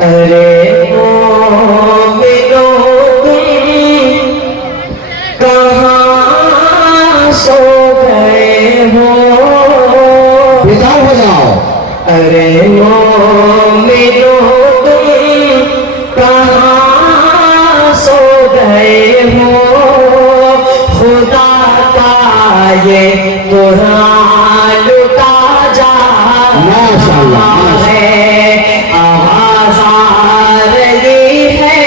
ارے مومنو تم کہاں سو گئے ہو؟ بیدار ہو جاؤ. ارے مومنو تم کہاں سو گئے ہو؟ خدا کا یہ قرآن لٹا جا رہا ہے. آواز آ رہی ہے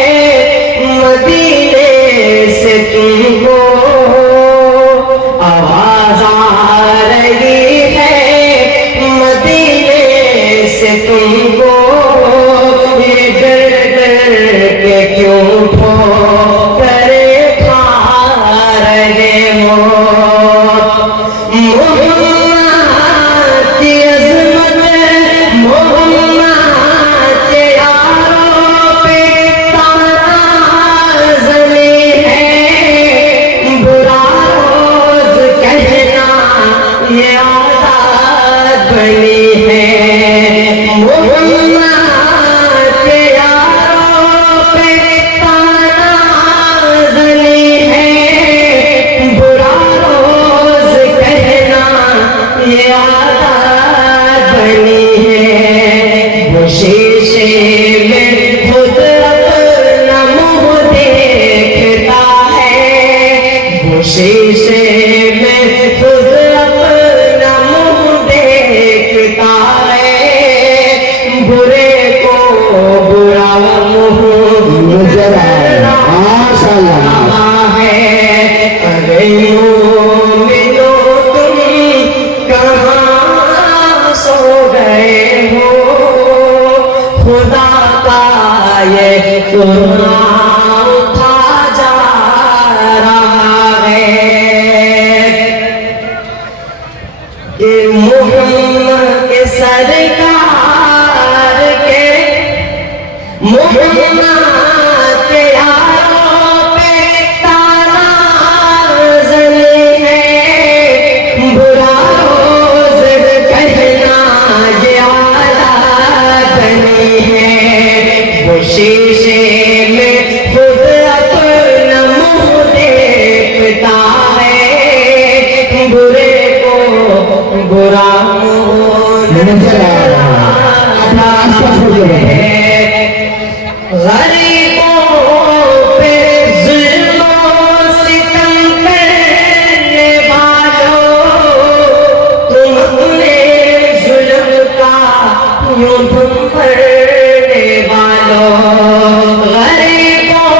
مدینے سے تم کو، آواز آ رہی ہے مدینے سے تم کو. یہ ڈر ڈر کے کیوں ٹھوکریں کھا رہے ہو؟ محمد کی عظمت، محمد کے یاروں پہ تانا زنی ہے. برا روز کہنا یہ عادت بنی ہے. محمد کے یاروں پہ تانا زنی ہے. برا روز کہنا یہ عادت بنی ہے. وہ شیشے میں خود اپنا منہ دیکھتا ہے. وہ شیشے میں خود اپنا منہ دیکھتا ہے. برے کو برا منہ نظر آتا ہے. ارے مومنو تم کہاں سو گئے ہو؟ خدا کا یہ قرآن اٹھا جا رہا ہے کہ محمد کے سرکار کے، محمد کے یاروں پہ تانا زنی ہے. برا روز کہنا یہ عادت بنی ہے. وہ شیشے میں خود اپنا منہ دیکھتا ہے. برے کو برا منہ نظر آتا ہے. غریبوں پہ ظلم و ستم کرنے والوں، تم اپنے ظلم کا یوں دم بھرنے والوں. غریبوں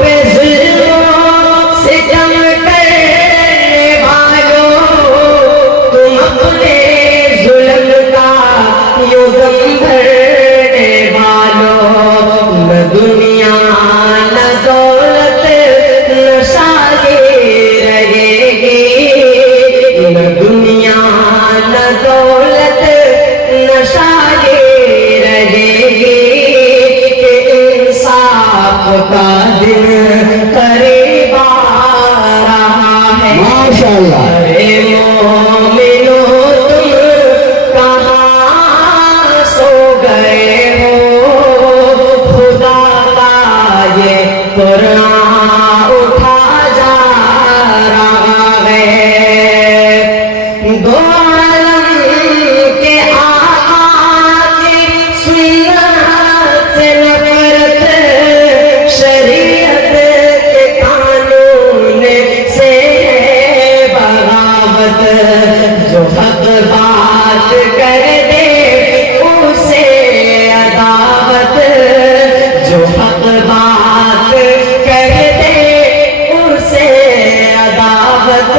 پہ ظلم و ستم کرنے والوں، تم اپنے ظلم کا یوں دم بھرنے والوں. نہ دنیا نہ دولت نہ شادی رہے گی. نہ دنیا نہ دولت نہ شادی رہے گی. کہ انصاف کا دن قریب آ رہا ہے. ماشاءاللہ. ارے مومنو تم کہاں سو گئے ہو؟ خدا کا یہ قرآن اٹھا جا رہا ہے. دو عالم کے آقا کی سنت سے نفرت، شریعت کے قانون سے ہے بغاوت. جو حق بات کر دے اسے عداوت، جو حق بات کر دے اسے عداوت.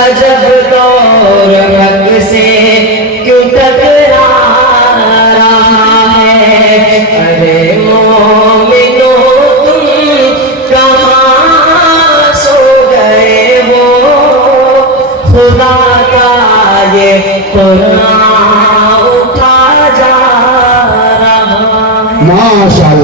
عجب دور حق سے کیوں ٹکرا رہا ہے. ارے مومنو تم کہاں سو گئے ہو؟ خدا کا یہ قرآن اٹھا جا رہا ہے. ماشاءاللہ.